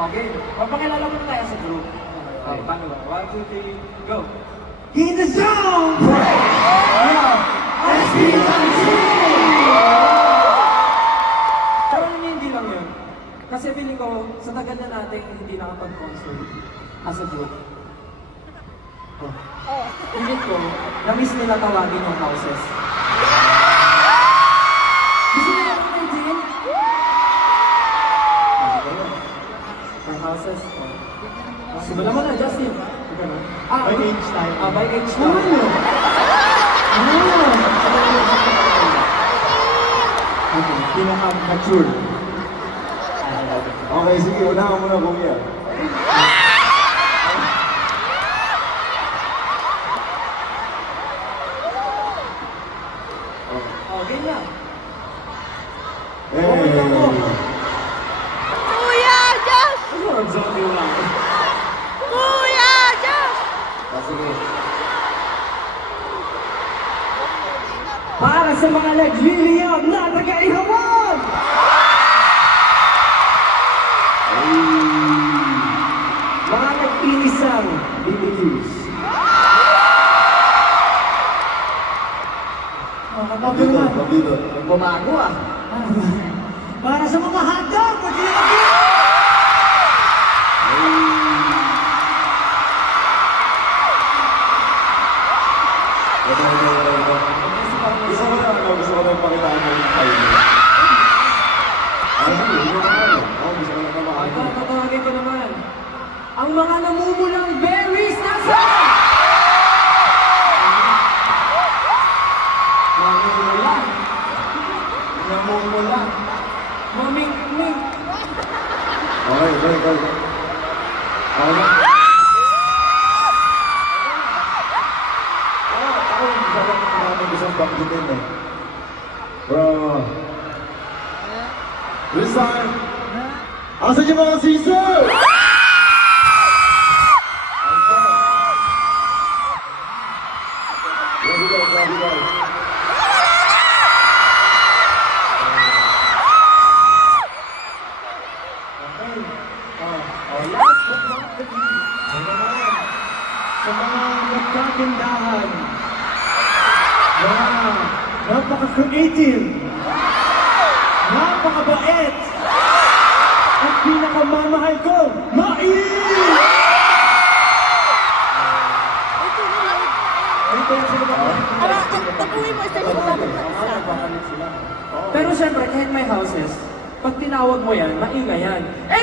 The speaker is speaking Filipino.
Okay, papakilala mo na tayo sa group. Okay, paano ba? 1, 2, 3, go! In the zone! Pero alam niyo, hindi lang yun. Kasi feeling ko, sa tagal na natin hindi nakapag-concert as a group. Feeling ko, na-miss nila tawagin yung houses. Gusto nyo naman na Jin? Ang houses ko. Simulan mo na, Justin. By age time. By age time. Okay, pinaka-mature. Okay, sige, unahan mo na kuya. Okay na. Kuya Josh! Ano, zombie lang. Kuya Josh! Sige. Para sa mga nagliliyab na taga-ihawan! Mga nag-iisang BBQs. Pabilo, pabilo. Bumago ah. Para sa mga hotdog, magliliyab! Gusto ko lang pakitaan mo yung kayo. Ay, gusto ko lang pakitaan. Tatawagin ko naman. Ang mga namumulang berries nasa! Namumula. Namumula. Maming-ming. Okay, go. Okay. Ako yung isang banggitin eh. Bro. This time, asan yung mga Caesar? Last but not the least, sa mga nagkatindahan, napaka-creative, napakabait, at pinakamamahal ko, Pag-uwi mo, isa siya dapat na isa. Pero syempre, kahit may houses, pag tinawag mo yan, maingay yan. Eh,